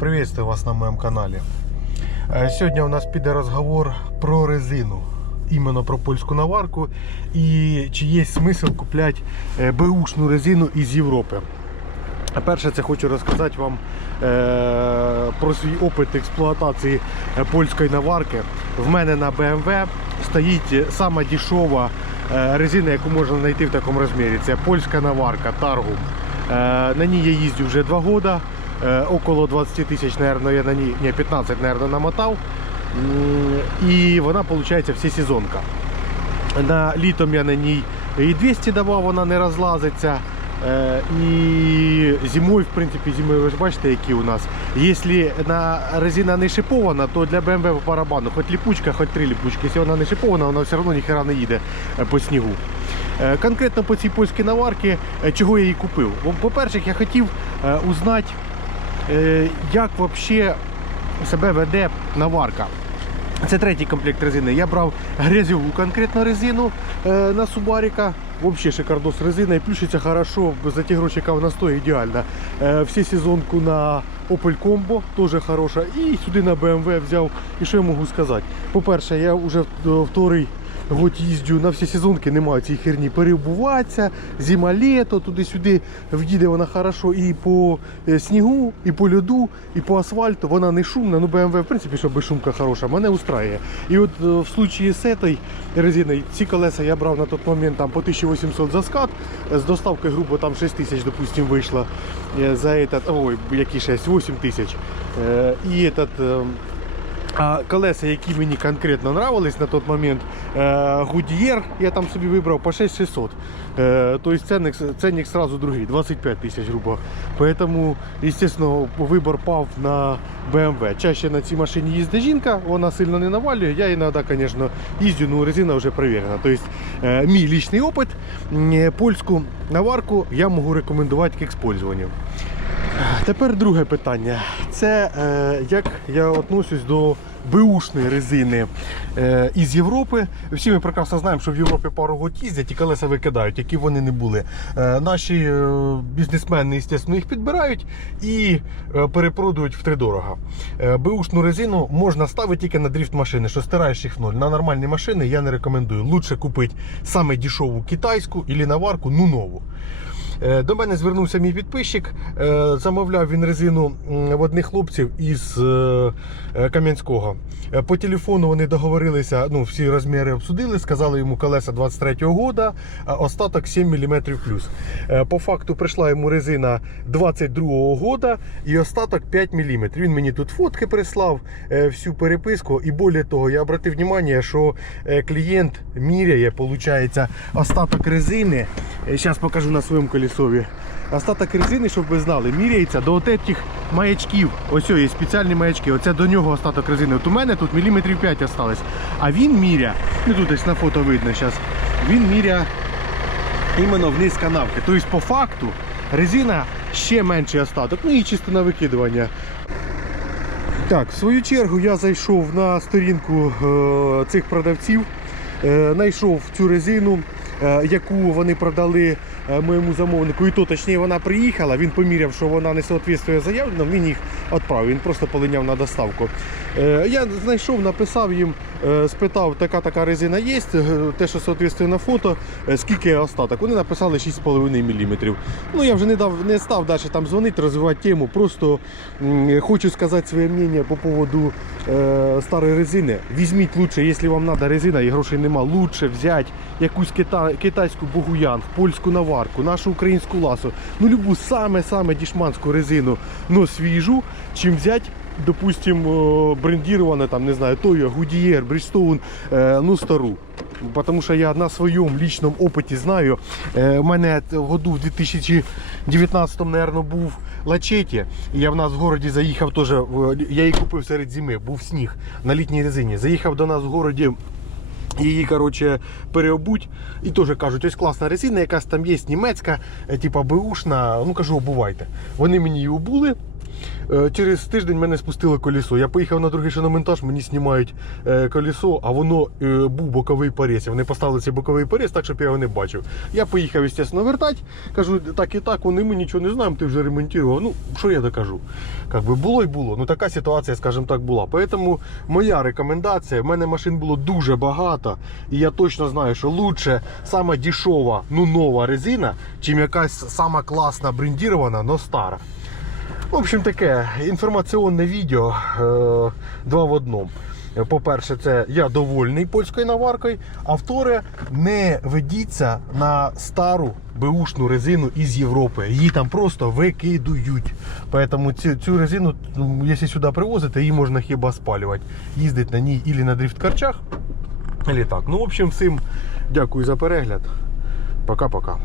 Приветствую вас на моем канале. Е, Сьогодні у нас піде розговор про резину. Іменно про польську наварку і чи є смисл купляти е, беушну резину із Європи. Перше, це хочу розказати вам е, про свій опит експлуатації е, польської наварки. В мене на BMW стоїть сама дешева е, резина, яку можна знайти в такому розмірі. Це польська наварка Targum. Е, на ній я їздю вже 2 роки. Е, около 20 тисяч, наверное, я на ній, ні, 15, наверное, намотав. І вона, виходить, всесезонка. На літом я на ній і 200 давав, вона не розлазиться. Е, І зимою, в принципі, зимою ви ж бачите, які у нас. Якщо на резина не шипована, то для BMW по барабану, хоч ліпучка, хоч три ліпучки. Якщо вона не шипована, вона все одно ніхера не їде е, по снігу. Конкретно по цій польській наварці, чого я її купив? По-перше, я хотів узнати, як взагалі себе веде наварка. Це третій комплект резини. Я брав грязьову конкретно резину е, на Субаріка. Взагалі шикардос резина і плющиться хорошо, за ті гроші, яка вона стоїть, ідеально. Е, всі сезонку на Opel Combo, теж хороша. І сюди на BMW взяв. І що я можу сказати? По-перше, я вже вторий год їздю на всі сезонки, немає цієї херні. Перебуватися, зима, літо, туди-сюди в'їде вона хорошо і по е, снігу, і по льоду, і по асфальту. Вона не шумна. Ну, BMW, в принципі, що безшумка хороша, мене устраює. І от е, в случаї з цією резиною, ці колеса я брав на той момент там по 1800 за скат, з доставкою грубо там 6 тисяч, допустим, вийшло е, за этот, ой, які 6, 8 тисяч. І этот, а колеса, які мені конкретно нравились на той момент, е, Goodyear я там собі вибрав по 6600. Е, Тобто ценник, ценник сразу другий, 25 тисяч грубо. Поэтому, естественно, вибор пав на BMW. Чаще на цій машині їздить жінка, вона сильно не навалює. Я іноді, звісно, їздю, ну резина вже перевірена. Тобто, е, мій лічний опит, е, польську наварку я можу рекомендувати к використанню. Тепер друге питання. Це е, як я відношусь до беушної резини е, із Європи. Всі ми прекрасно знаємо, що в Європі пару років їздять і колеса викидають, які вони не були. Е, наші е, бізнесмени, звісно, їх підбирають і е, перепродають втридорога. Е, беушну резину можна ставити тільки на дріфт машини, що стираєш їх в ноль. На нормальні машини я не рекомендую. Лучше купити саме дешеву китайську або наварку, ну нову. Е, До мене звернувся мій підписчик. е, Замовляв він резину в одних хлопців із е, Кам'янського. По телефону вони договорилися, ну всі розміри обсудили, сказали йому колеса 23-го года, остаток 7 мм плюс. По факту прийшла йому резина 22-го года і остаток 5 мм. Він мені тут фотки прислав, всю переписку. І більше того, я обратив увагу, що клієнт міряє, виходить, остаток резини. Зараз покажу на своєму колесові. Остаток резини, щоб ви знали, міряється до отих маячків. Ось є спеціальні маячки. Оце до нього остаток резини. От у мене тут міліметрів 5 осталось. А він міря, ну тут десь на фото видно зараз, він міря іменно вниз канавки. Тобто, по факту, резина ще менший остаток. Ну і чисто на викидування. Так, в свою чергу я зайшов на сторінку е, цих продавців, е, знайшов цю резину, яку вони продали е, моєму замовнику. І то точніше вона приїхала. Він поміряв, що вона не відповідає заявленому, він їх відправив. Він просто полиняв на доставку. Е, я знайшов, написав їм, е, спитав, така така резина є, е, те, що відповідає на фото, е, скільки остаток. Вони написали 6,5 мм. Ну я вже не дав, не став далі там дзвонити, розвивати тему. Просто хочу сказати своє мнение по поводу е, старої резини. Візьміть лучше, якщо вам треба резина і грошей нема, лучше взяти якусь кита, китайську бугуян, польську наварку, нашу українську ласу, ну любу саме-саме дішманську резину, но свіжу, чим взяти допустим, э, брендировано, там, не знаю, Toyo, Goodyear, Bridgestone, э, ну, стару. Потому що я на своєму лічному опиті знаю. Е, У мене в году в 2019 наверное, був лачеті. І я в нас в городі заїхав теж. Я її купив серед зими, був сніг на літній резині. Заїхав до нас в городі. Її, коротше, переобуть. І теж кажуть, ось класна резина, якась там є німецька, е, типа бушна. Ну кажу, обувайте. Вони мені її обули. Е, Через тиждень мене спустило колесо. Я поїхав на другий шиномонтаж, мені знімають е, колесо, а воно е, був боковий поріз. Вони поставили цей боковий поріз так, щоб я його не бачив. Я поїхав, звісно, вертати. Кажу, так і так, вони ми нічого не знаємо, ти вже ремонтував. Ну, що я докажу? Как би було і було. Ну така ситуація, скажімо так, була. Тому моя рекомендація, в мене машин було дуже багато, і я точно знаю, що лучше сама дешева, ну нова резина, чим якась сама класна брендірована, но стара. В общем, таке інформаційне відео е, два в одному. По-перше, це я довольний польською наваркою, а вторе, не ведіться на стару беушну резину із Європи. Її там просто викидують. Тому цю, цю резину, ну, якщо сюди привозити, її можна хіба спалювати. Їздити на ній ілі на дрифт-карчах, або так. Ну, в общем, всім дякую за перегляд. Пока-пока.